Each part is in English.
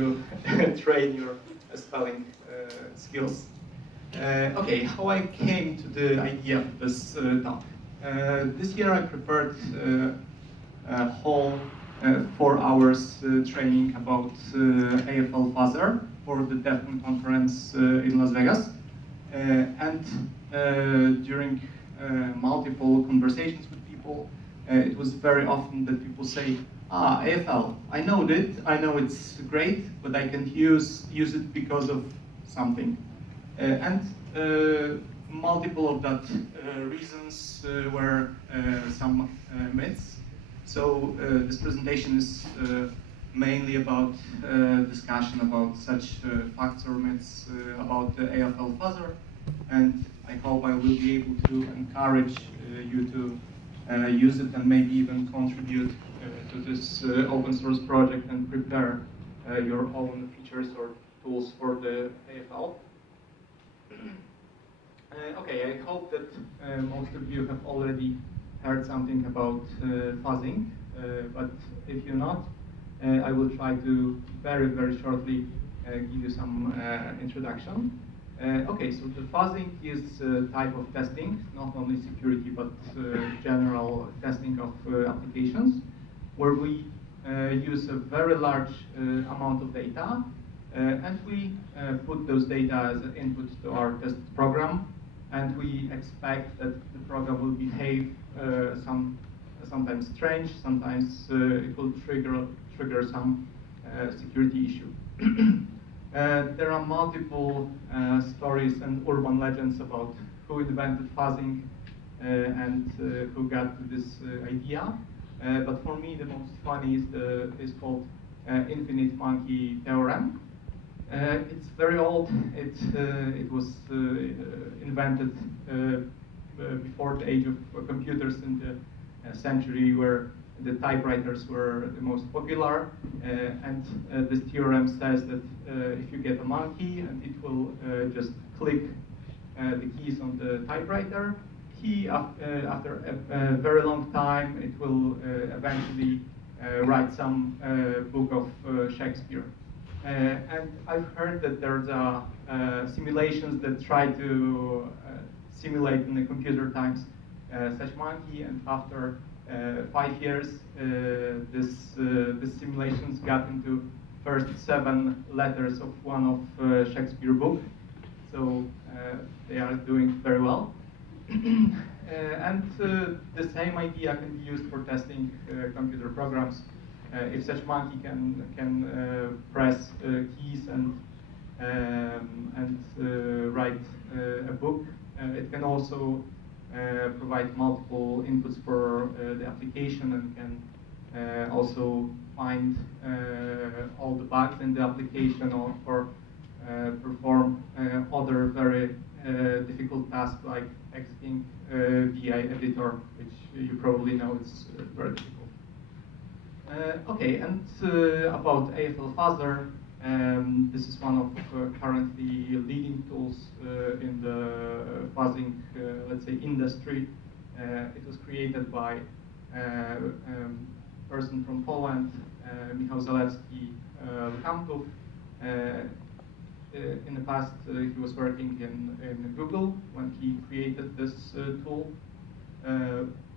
to train your spelling skills. Okay, how I came to the idea of this talk. This year I prepared a whole 4 hours training about AFL Fuzzer for the DEFCON conference in Las Vegas. And during multiple conversations with people, it was very often that people say, AFL, I know it's great, but I can't use it because of something. And multiple of that reasons were some myths. So this presentation is mainly about discussion about such facts or myths about the AFL fuzzer, and I hope I will be able to encourage you to use it and maybe even contribute to this open source project and prepare your own features or tools for the AFL. Okay, I hope that most of you have already heard something about fuzzing, but if you're not, I will try to very shortly give you some introduction. Okay, so the fuzzing is a type of testing, not only security, but general testing of applications, where we use a very large amount of data, and we put those data as an input to our test program, and we expect that the program will behave sometimes strange, sometimes it will trigger some security issue. There are multiple stories and urban legends about who invented fuzzing and who got to this idea. But for me, the most funny is called infinite monkey theorem. It's very old. It was invented before the age of computers in the century where the typewriters were the most popular, and this theorem says that if you get a monkey and it will just click the keys on the typewriter, after a very long time, it will eventually write some book of Shakespeare. And I've heard that there's simulations that try to simulate in the computer times such monkey, and after 5 years, this simulations got into first 7 letters of one of Shakespeare book, so they are doing very well. And the same idea can be used for testing computer programs. If such monkey can press keys and write a book, it can also provide multiple inputs for the application and can also find all the bugs in the application or perform other very difficult tasks like exiting via editor, which you probably know is very difficult. Okay, and about AFL Fuzzer, this is one of currently leading tools in the fuzzing, let's say, industry. It was created by a person from Poland, Michał Zalewski Kamtów. In the past, he was working in Google when he created this tool.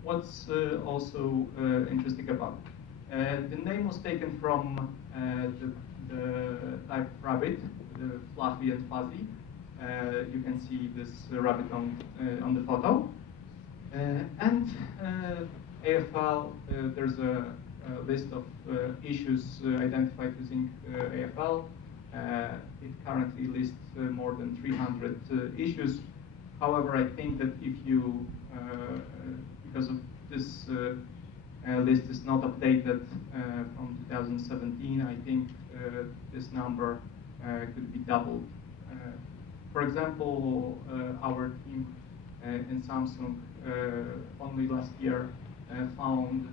What's also interesting about the name was taken from the type of rabbit, the fluffy and fuzzy. You can see this rabbit on the photo. And AFL, there's a list of issues identified using AFL. It currently lists more than 300 issues. However, I think that if you, because of this list is not updated from 2017, I think this number could be doubled. For example, our team in Samsung only last year found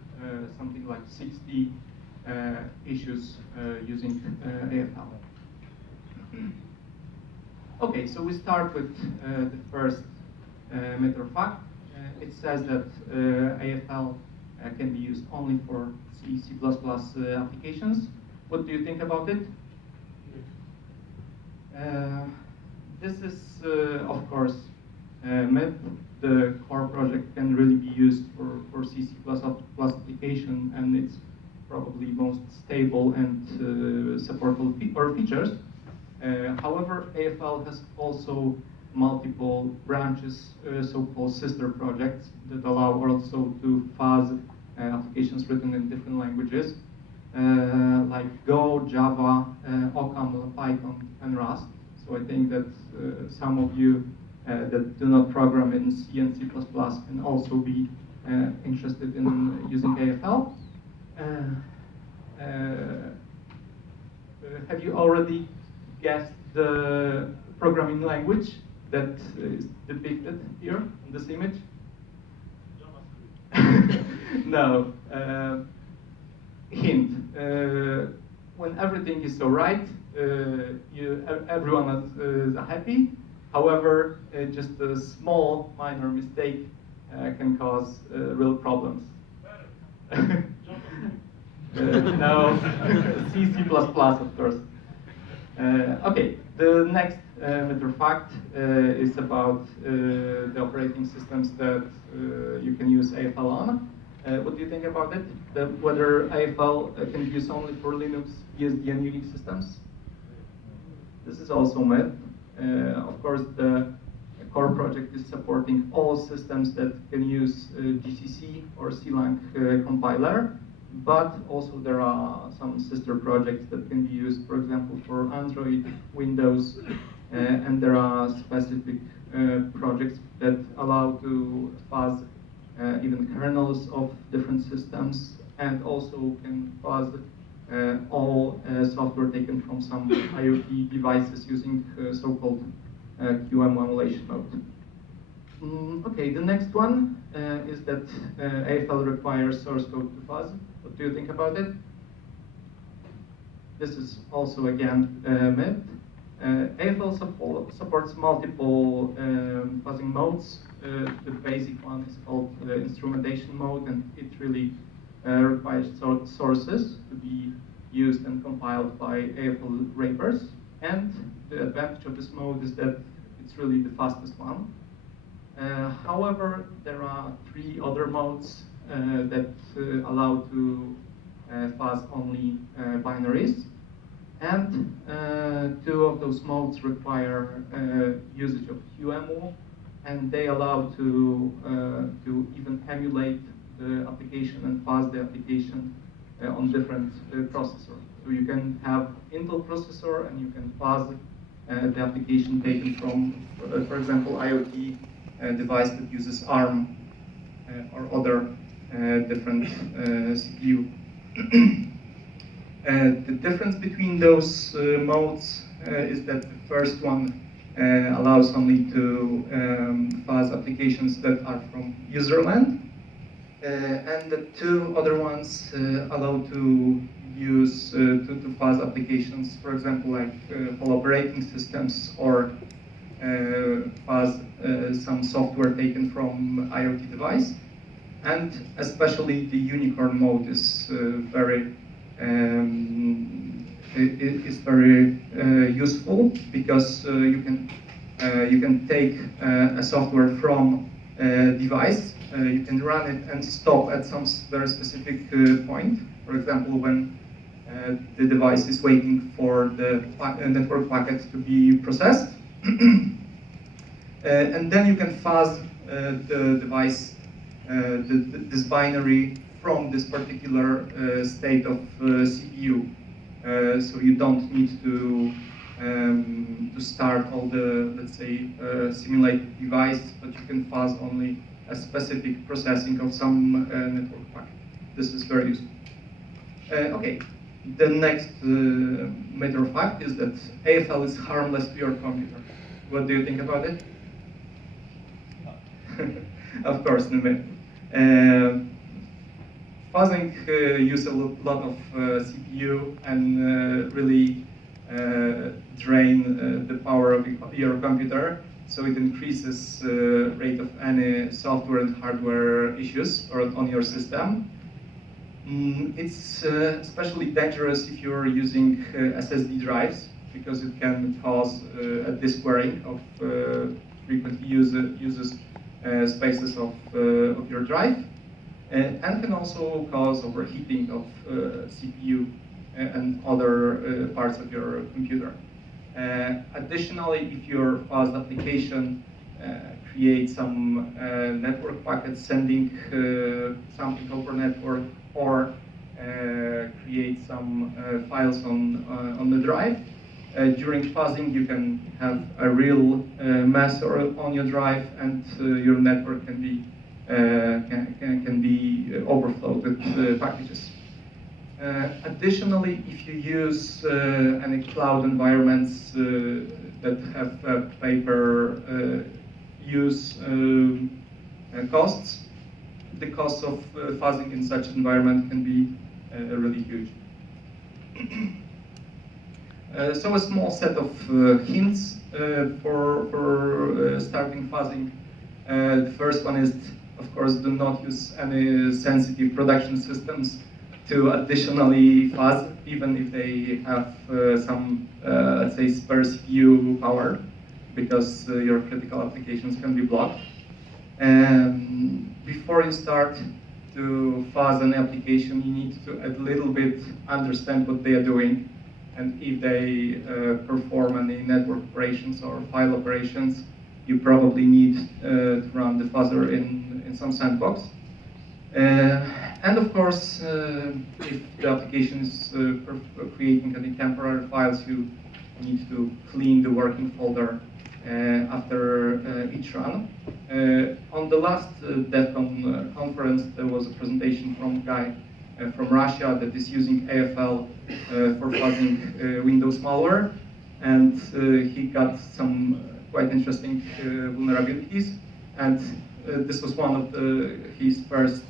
something like 60 issues using AFL. Okay, so we start with the first myth or fact. It says that AFL can be used only for C++ applications. What do you think about it? This is, of course, myth. The core project can really be used for C++ application, and it's probably most stable and supportable features. However, AFL has also multiple branches, so-called sister projects, that allow also to fuzz applications written in different languages, like Go, Java, OCaml, Python, and Rust. So I think that some of you that do not program in C and C++ can also be interested in using AFL. Have you already guessed the programming language that is depicted here in this image? No. Hint. When everything is all right, everyone is happy. However, just a small minor mistake can cause real problems. No, C, C++, of course. Okay, the next matter of fact is about the operating systems that you can use AFL on. What do you think about it? Whether AFL can be used only for Linux, BSD, and Unix systems? This is also myth. Of course, the core project is supporting all systems that can use GCC or CLang compiler, but also there are some sister projects that can be used, for example, for Android, Windows, and there are specific projects that allow to fuzz even kernels of different systems, and also can fuzz all software taken from some IoT devices using so-called QM emulation mode. Okay, the next one is that AFL requires source code to fuzz. What do you think about it? This is also, again, myth. AFL supports multiple fuzzing modes. The basic one is called instrumentation mode, and it really requires sources to be used and compiled by AFL wrappers. And the advantage of this mode is that it's really the fastest one. However, there are 3 other modes that allow to fuzz only binaries. And 2 of those modes require usage of QEMU, and they allow to even emulate the application and fuzz the application on different processors. So you can have Intel processor, and you can fuzz the application taken from, for example, IoT device that uses ARM or other different CPU. The difference between those modes is that the first one allows only to fuzz applications that are from userland, and the 2 other ones allow to use to fuzz applications, for example, like whole operating systems, or fuzz some software taken from IoT device. And especially the unicorn mode is very useful, because you can take a software from a device, you can run it and stop at some very specific point. For example, when the device is waiting for the network packet to be processed, and then you can fuzz the device, this binary, from this particular state of CPU. So you don't need to start all the, let's say, simulated device, but you can fuzz only a specific processing of some network packet. This is very useful. Okay, the next matter of fact is that AFL is harmless to your computer. What do you think about it? Of course, the myth. Fuzzing uses a lot of CPU and really drain the power of your computer, so it increases the rate of any software and hardware issues on your system. It's especially dangerous if you're using SSD drives, because it can cause a desquaring of frequently uses spaces of your drive, and can also cause overheating of CPU and other parts of your computer. Additionally, if your fast application creates some network packets sending something over network, or create some files on the drive, during fuzzing you can have a real mess on your drive, and your network can be overflowed with packages. Additionally, if you use any cloud environments that have pay-per-use costs, the cost of fuzzing in such environment can be really huge. So a small set of hints for starting fuzzing. The first one is, of course, do not use any sensitive production systems to additionally fuzz, even if they have some, let's say, spare CPU power, because your critical applications can be blocked. Before you start to fuzz an application, you need to a little bit understand what they are doing, and if they perform any network operations or file operations, you probably need to run the fuzzer in some sandbox. And of course, if the application is creating any temporary files, you need to clean the working folder after each run. On the last DevCon conference, there was a presentation from a guy from Russia that is using AFL for fuzzing Windows malware, and he got some quite interesting vulnerabilities, and this was one of his first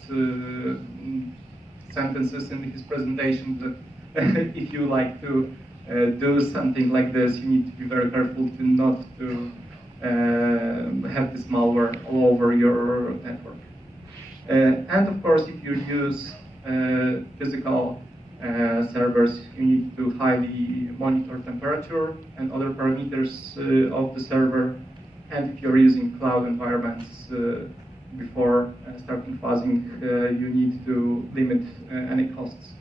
sentences in his presentation, that if you like to do something like this, you need to be very careful to not to have this malware all over your network. And of course, if you use physical servers, you need to highly monitor temperature and other parameters of the server. And if you're using cloud environments, before starting fuzzing, you need to limit any costs.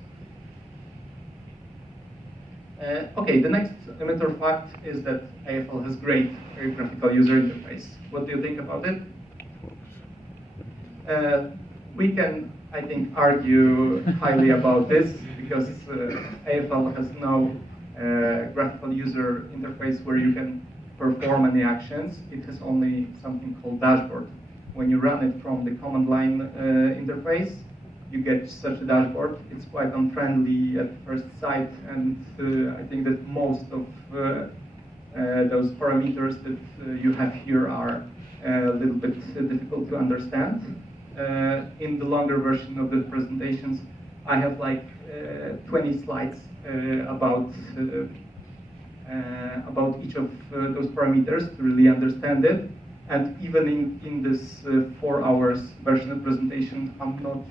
Okay, the next emitter fact is that AFL has great graphical user interface. What do you think about it? We can, I think, argue highly about this, because AFL has no graphical user interface where you can perform any actions. It has only something called dashboard. When you run it from the command line interface, you get such a dashboard. It's quite unfriendly at first sight, and I think that most of those parameters that you have here are a little bit difficult to understand. In the longer version of the presentations, I have like 20 slides about each of those parameters to really understand it. And even in this 4 hours version of presentation, I'm not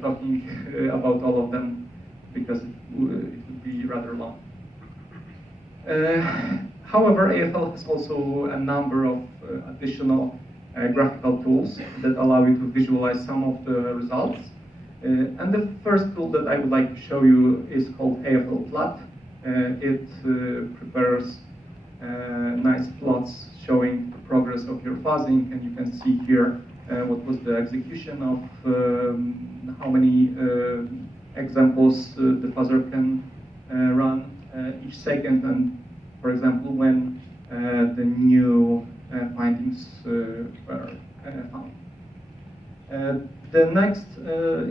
talking about all of them, because it would be rather long. However, AFL has also a number of additional graphical tools that allow you to visualize some of the results. And the first tool that I would like to show you is called AFL Plot. It prepares nice plots showing the progress of your fuzzing, and you can see here what was the execution of how many examples the fuzzer can run each second, and for example when the new findings were found. The next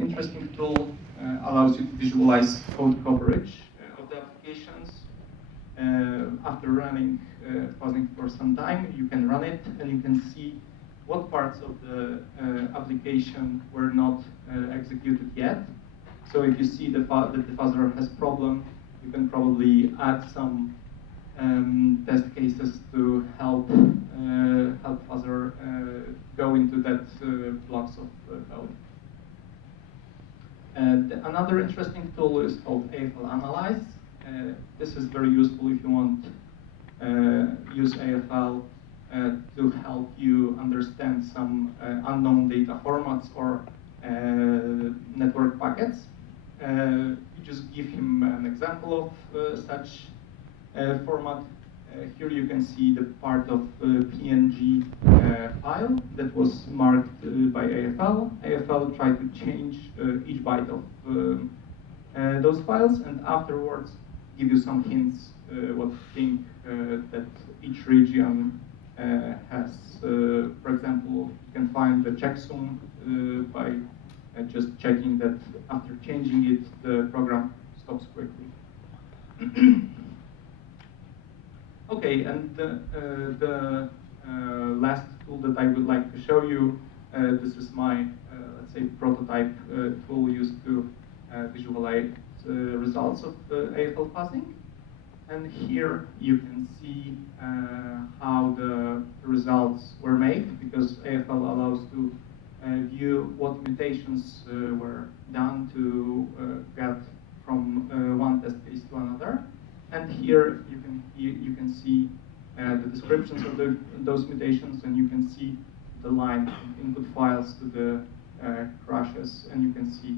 interesting tool allows you to visualize code coverage of the applications. After running fuzzing for some time, you can run it and you can see what parts of the application were not executed yet. So if you see that the fuzzer has a problem, you can probably add some test cases to help fuzzer go into that blocks of code. Another interesting tool is called AFL Analyze. This is very useful if you want use AFL to help you understand some unknown data formats or network packets. You just give him an example of such format. Here you can see the part of PNG file that was marked by AFL. AFL tried to change each byte of those files, and afterwards give you some hints what to think that each region has. For example, you can find the checksum by just checking that after changing it, the program stops quickly. Okay, and the last tool that I would like to show you, this is my, let's say, prototype tool used to visualize results of AFL fuzzing. And here you can see how the results were made, because AFL allows to view what mutations were done to get from one test case to another. And here you can see the descriptions of those mutations, and you can see the line from input files to the crashes, and you can see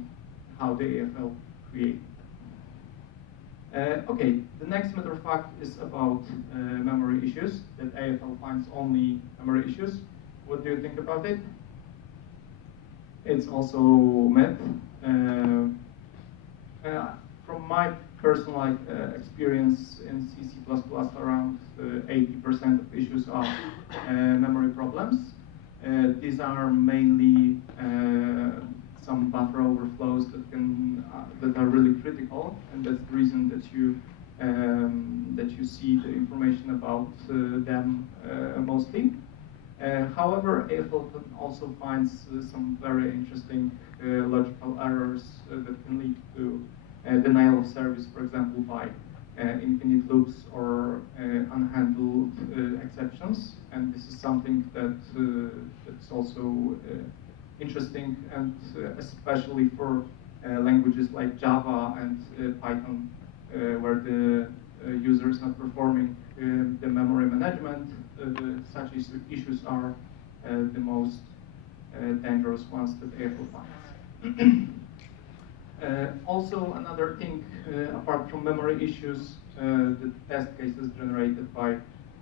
how the AFL created. Okay, the next matter of fact is about memory issues, that AFL finds only memory issues. What do you think about it? It's also myth. From my personal experience in C++, around 80% of issues are memory problems. These are mainly some buffer overflows that are really critical, and that's the reason that you see the information about them mostly. However, AFL can also find some very interesting logical errors that can lead to denial of service, for example, by infinite loops or unhandled exceptions. And this is something that's also interesting, and especially for languages like Java and Python, where the user is not performing the memory management. Such issues are the most dangerous ones that AFL finds. Also, another thing, apart from memory issues, the test cases generated by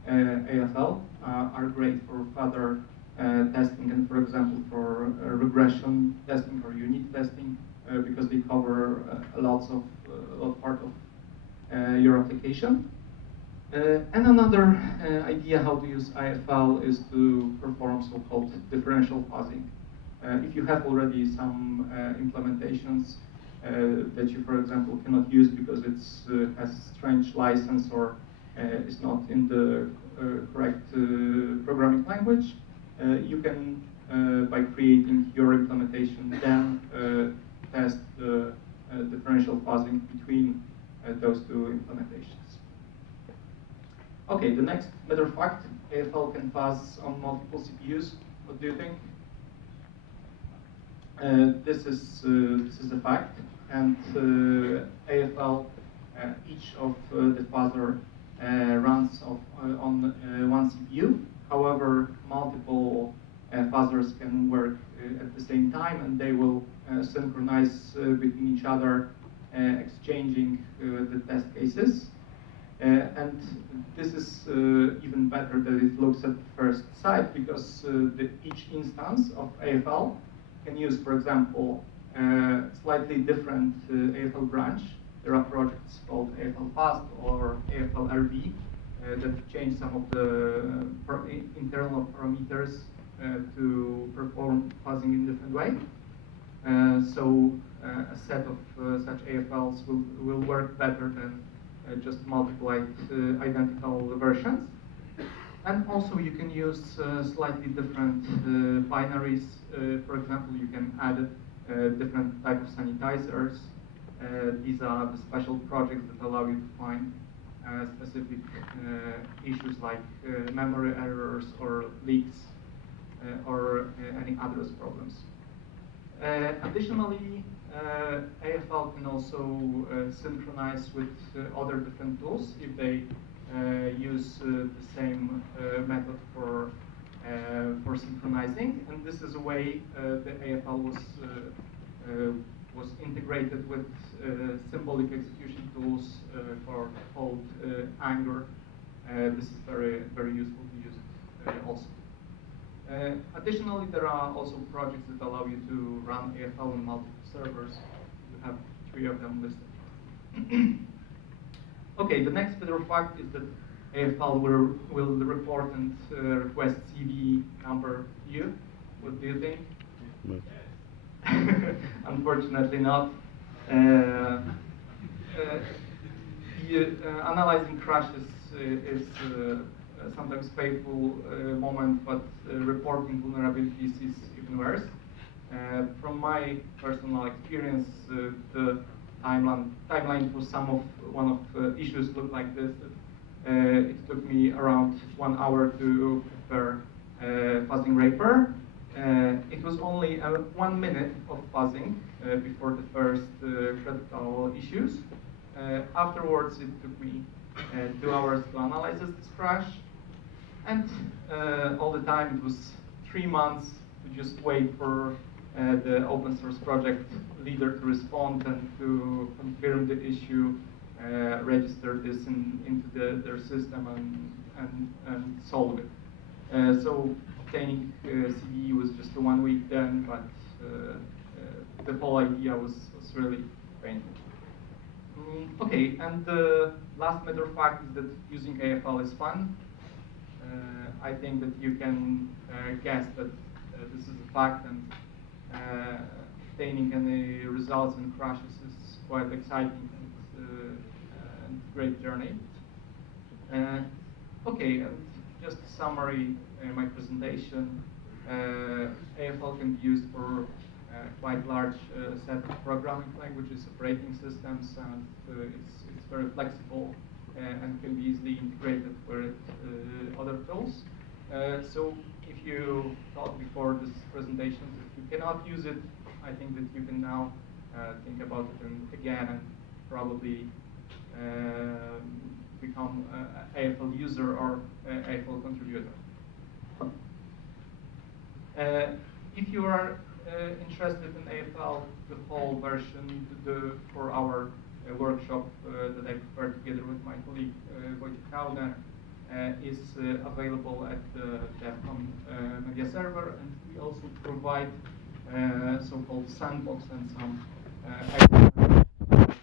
AFL are great for further testing, and for example for regression testing or unit testing, because they cover a lot part of your application. And another idea how to use AFL is to perform so-called differential fuzzing. If you have already some implementations that you, for example, cannot use because it has strange license or is not in the correct programming language, you can, by creating your implementation, then test the differential fuzzing between those two implementations. Okay, the next matter of fact, AFL can fuzz on multiple CPUs. What do you think? This is a fact, and AFL, each of the fuzzer runs on one CPU. However, multiple fuzzers can work at the same time, and they will synchronize between each other, exchanging the test cases. And this is even better that it looks at first sight, because each instance of AFL can use, for example, slightly different AFL branch. There are projects called AFL Fast or AFL RB that change some of the internal parameters to perform fuzzing in a different way. So a set of such AFLs will work better than just multiplied identical versions. And also you can use slightly different binaries. For example, you can add different type of sanitizers. These are the special projects that allow you to find specific issues like memory errors or leaks or any other problems. Additionally, AFL can also synchronize with other different tools if they use the same method for synchronizing, and this is a way the AFL was integrated with symbolic execution tools called Anger. This is very useful to use it also. Additionally, there are also projects that allow you to run AFL on multiple servers. You have 3 of them listed. Okay, the next matter of fact is that AFL will report and request CV number to you. What do you think? No. Unfortunately not. Analyzing crashes is sometimes painful moment, but reporting vulnerabilities is even worse. From my personal experience, the timeline for one of the issues looked like this. It took me around 1 hour to prepare fuzzing wrapper. It was only 1 minute of fuzzing before the first critical issues. Afterwards, it took me 2 hours to analyze this crash. And all the time, it was 3 months to just wait for the open source project leader to respond and to confirm the issue, register this into their system and solve it. So obtaining CVE was just a 1 week then, but the whole idea was really painful. Okay, and the last matter of fact is that using AFL is fun. I think that you can guess that this is a fact, and obtaining any results and crashes is quite exciting and great journey. Okay, and just a summary my presentation. AFL can be used for quite large set of programming languages, operating systems, and it's very flexible and can be easily integrated with other tools. So if you thought before this presentation that you cannot use it, I think that you can now think about it again and probably become an AFL user or AFL contributor. If you are interested in AFL, the whole version for our workshop that I prepared together with my colleague Wojciech is available at the DevCon media server, and we also provide so-called sandbox and some ideas about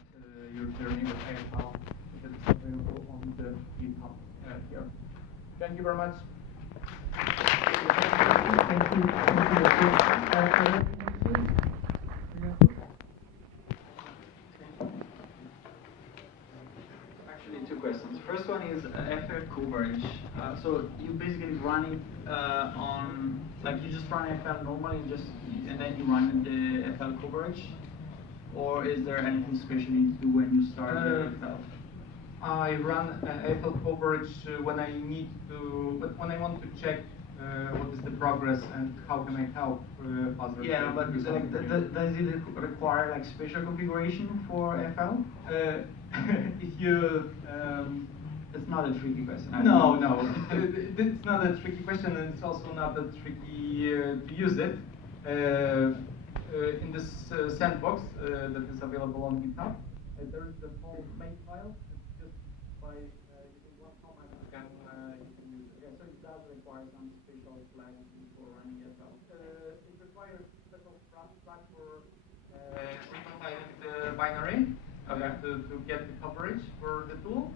your journey with AFL that is available on the GitHub here. Thank you very much. Thank you. Actually, 2 questions. First one is AFL coverage. So you basically run it on, like you just run AFL normally and then you run the AFL coverage, or is there anything special you do when you start AFL? I run AFL coverage when I need to, but when I want to check what is the progress and how can I help others. Yeah, but does it require like special configuration for AFL? If you, it's not a tricky question. No, it's not a tricky question, and it's also not that tricky to use it. In this sandbox that is available on GitHub, there is the whole make file. Just by using one command, you can use it. Okay, so it does require some special flags for running AFL. It requires special flag for reconciling the binary to get the coverage for the tool.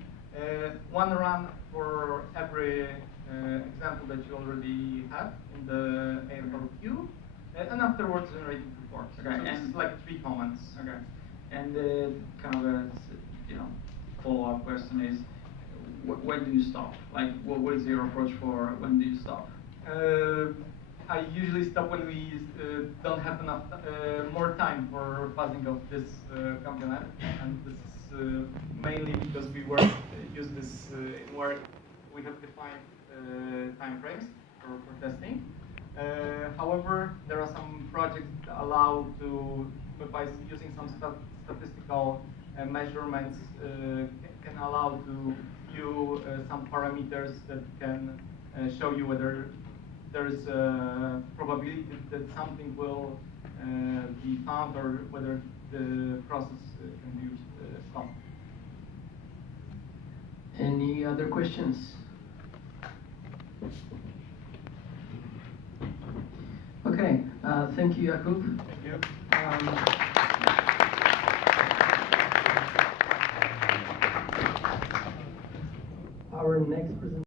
One run for every example that you already have in the AFL queue, and afterwards generating reports. Okay, so and it's like 3 comments. Okay, and kind of a follow-up question is, when do you stop? Like, what is your approach for when do you stop? I usually stop when we don't have enough more time for fuzzing of this component, and this is mainly because we use this in work. We have defined time frames for testing. However, there are some projects that allow to by using some statistical measurements can allow to view some parameters that can show you whether there is a probability that something will be found or whether the process can be stopped. Any other questions? Okay, thank you, Jakub. Thank you. Our next presentation.